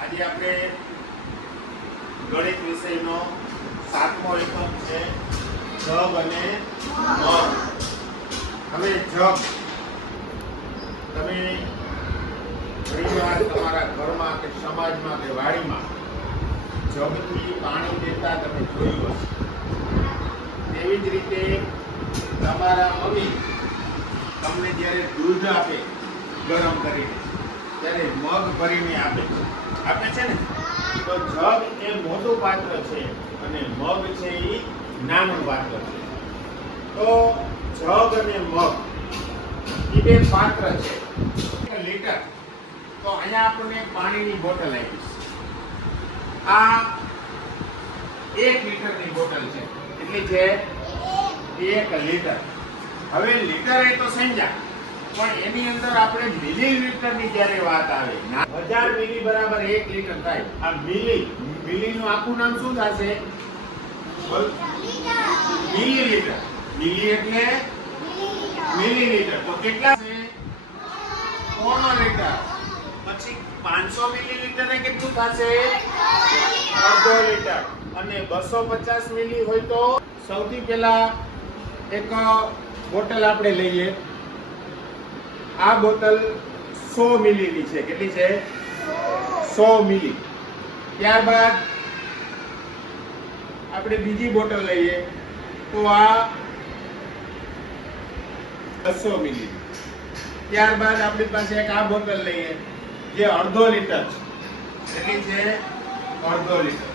આજે આપણે ગણિત વિષયનો 7મો એકમ છે જગ અને મગ. હવે જગ તમે ઘણીવાર તમારા ઘરમાં કે સમાજમાં કે વાડીમાં જગથી પાણી દેતા તમે જોયું હશે. તેવી જ રીતે તમારા મમ્મી તમને જ્યારે દૂધ આપે ગરમ કરીને ત્યારે મગ ભરીને આપે છે ને. તો જગ એ મોટું પાત્ર છે અને મગ છે એ નાનું પાત્ર છે. તો જગ અને મગ એ બે પાત્ર છે. લીટર તો અહીંયા આપણને પાણીની બોટલ આપી છે. આ 1 લીટરની બોટલ છે. કેટલી છે? 1 લીટર. હવે લીટર એ તો સમજ્યા, પણ એની અંદર આપણે મિલીલીટરની જ્યારે વાત આવે 1000 મિલી બરાબર 1 લીટર થાય. આ મિલીનું આખું નામ શું થશે? મિલીલીટર. મિલી એટલે મિલીલીટર. તો કેટલા છે? 3 લીટર. પછી 500 મિલીલીટર એ કેટલું થશે? અડધો લીટર. અને 250 મિલી હોય તો સૌથી પહેલા એક બોટલ આપણે લઈએ. આ બોટલ 100 મિલીની છે. કેટલી છે? 100 મિલી. ત્યારબાદ આપણે બીજી બોટલ લઈએ તો આ 200 મિલી. ત્યારબાદ આપણી પાસે એક આ બોટલ લઈએ જે અડધો લીટર છે. કેટલી છે? અડધો લીટર.